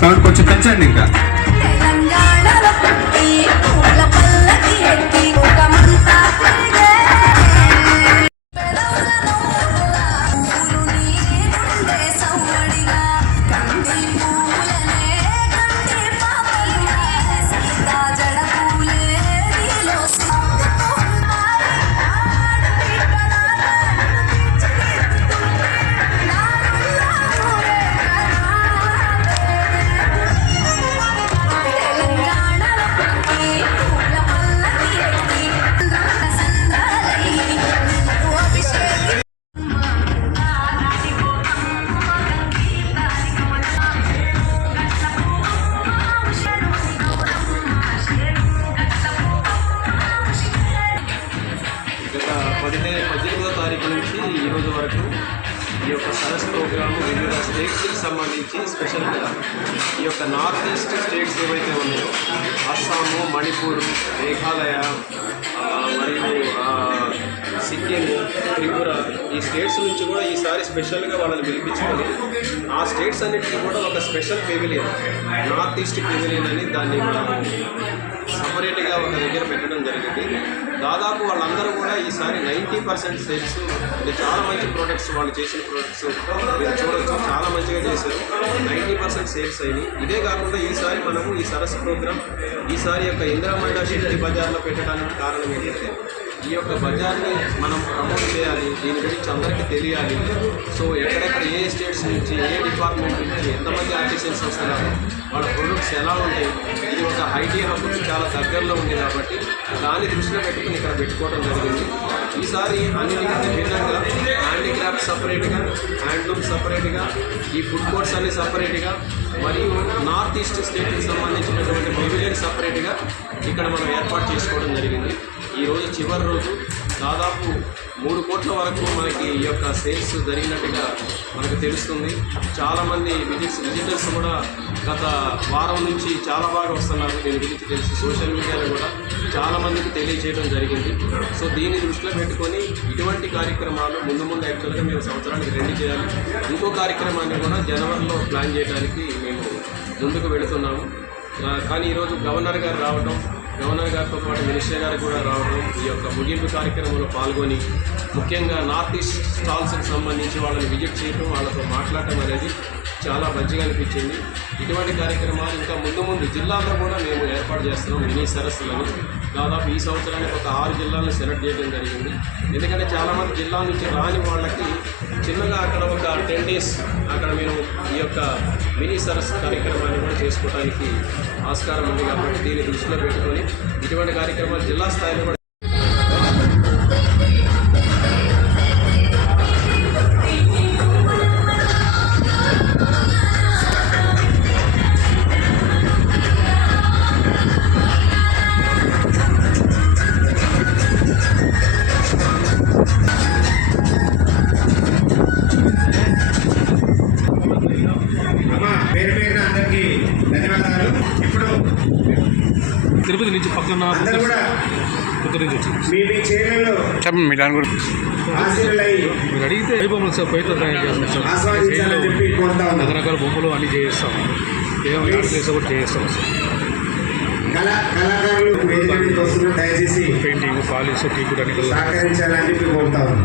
Sound కొంచెం పెంచండి ఇంకా. గత 18వ తారీఖు నుంచి ఈరోజు వరకు ఈ యొక్క సరస్ ప్రోగ్రాము వివిధ స్టేట్స్కి సంబంధించి స్పెషల్గా ఈ యొక్క నార్త్ ఈస్ట్ స్టేట్స్ ఏవైతే ఉన్నాయో అస్సాము, మణిపూర్, మేఘాలయ మరియు సిక్కిం, త్రిపుర ఈ స్టేట్స్ నుంచి కూడా ఈసారి స్పెషల్గా వాళ్ళని పిలిపించుకొని ఆ స్టేట్స్ అన్నిటికీ కూడా ఒక special pavilion, north east pavilion అని దాన్ని మనం సపరేట్గా ఒక దగ్గర పెట్టడం జరిగింది. దాదాపు వాళ్ళందరూ కూడా ఈసారి 90% సేల్స్ అంటే చాలా మంచి ప్రోడక్ట్స్ వాళ్ళు చేసిన ప్రోడక్ట్స్ మీరు చూడవచ్చు, చాలా మంచిగా చేశారు. 90% సేల్స్ అయినాయి. ఇదే కాకుండా ఈసారి మనము ఈ సరస్సు ప్రోగ్రామ్ ఈసారి యొక్క ఇందిరామహిళ శక్తి బజార్లో పెట్టడానికి కారణం ఏంటంటే ఈ యొక్క బజార్ని మనం ప్రమోట్ చేయాలి, దీని గురించి అందరికీ తెలియాలి. సో ఎక్కడెక్కడ ఏ స్టేట్స్ నుంచి ఏ డిపార్ట్మెంట్ నుంచి ఎంతమంది ఆర్టిసన్స్ వస్తున్నారు, వాళ్ళ ప్రొడక్ట్స్ ఎలా ఉంటాయి, ఇది ఒక ఐటీ హబ్కి చాలా దగ్గరలో ఉంది కాబట్టి దాన్ని దృష్టిలో పెట్టుకుని ఇక్కడ పెట్టుకోవడం జరిగింది. ఈసారి అన్నిటికంటే భిన్నంగా హ్యాండీక్రాఫ్ట్ సపరేట్గా, హ్యాండ్లూమ్ సపరేట్గా, ఈ ఫుడ్ కోర్ట్స్ అన్ని సపరేట్గా మరియు నార్త్ ఈస్ట్ స్టేట్కి సంబంధించినటువంటి పెవిలియన్ సపరేట్గా ఇక్కడ మనం ఏర్పాటు చేసుకోవడం జరిగింది. ఈరోజు చివరి రోజు దాదాపు 3 కోట్ల వరకు మనకి ఈ యొక్క సేల్స్ జరిగినట్టుగా మనకు తెలుస్తుంది. చాలామంది విజిటర్స్ కూడా గత వారం నుంచి చాలా బాగా వస్తున్నారు. దీని గురించి తెలిసి సోషల్ మీడియాలో కూడా చాలామందికి తెలియజేయడం జరిగింది. సో దీన్ని దృష్టిలో పెట్టుకొని ఇటువంటి కార్యక్రమాలు ముందు యాక్చువల్గా మేము సంవత్సరానికి 2 చేయాలి. ఇంకో కార్యక్రమాన్ని కూడా జనవరిలో ప్లాన్ చేయడానికి మేము ముందుకు వెళుతున్నాము. కానీ ఈరోజు గవర్నర్ గారు రావడం, గవర్నర్ గారితో పాటు మినిస్టర్ గారు కూడా రావడం, ఈ యొక్క ముగింపు కార్యక్రమంలో పాల్గొని ముఖ్యంగా నార్త్ ఈస్ట్ స్టాల్స్కి సంబంధించి వాళ్ళని విజిట్ చేయడం, వాళ్ళతో మాట్లాడటం అనేది చాలా మంచిగా అనిపించింది. ఇటువంటి కార్యక్రమాలు ఇంకా ముందు జిల్లాల్లో కూడా మేము ఏర్పాటు చేస్తున్నాం. మినీ సరస్సులను దాదాపు ఈ సంవత్సరానికి ఒక 6 జిల్లాలను సెలెక్ట్ చేయడం జరిగింది. ఎందుకంటే చాలామంది జిల్లాల నుంచి రాని వాళ్ళకి చిన్నగా అక్కడ ఒక 10 days అక్కడ మేము ఈ యొక్క మినీ సరస్సు కార్యక్రమాన్ని కూడా చేసుకోవడానికి ఆస్కారం ఉంది. కాబట్టి దీన్ని దృష్టిలో పెట్టుకొని ఇటువంటి కార్యక్రమాలు జిల్లా స్థాయిలో కూడా తిరుపతి నుంచి పక్కన పుత్తూరు నుంచి వచ్చింది. మీరు అడిగితే బొమ్మలు సార్ బయట తయారు చేస్తాం సార్. రకరకాల బొమ్మలు అన్నీ చేయిస్తాం. ఏమైనా ప్లేస్ కూడా చేయిస్తాం సార్. కళాకారులు దయచేసి పెయింటింగ్, పాలిష్, టీకు అన్ని సహకరించాలని కోరుతాము.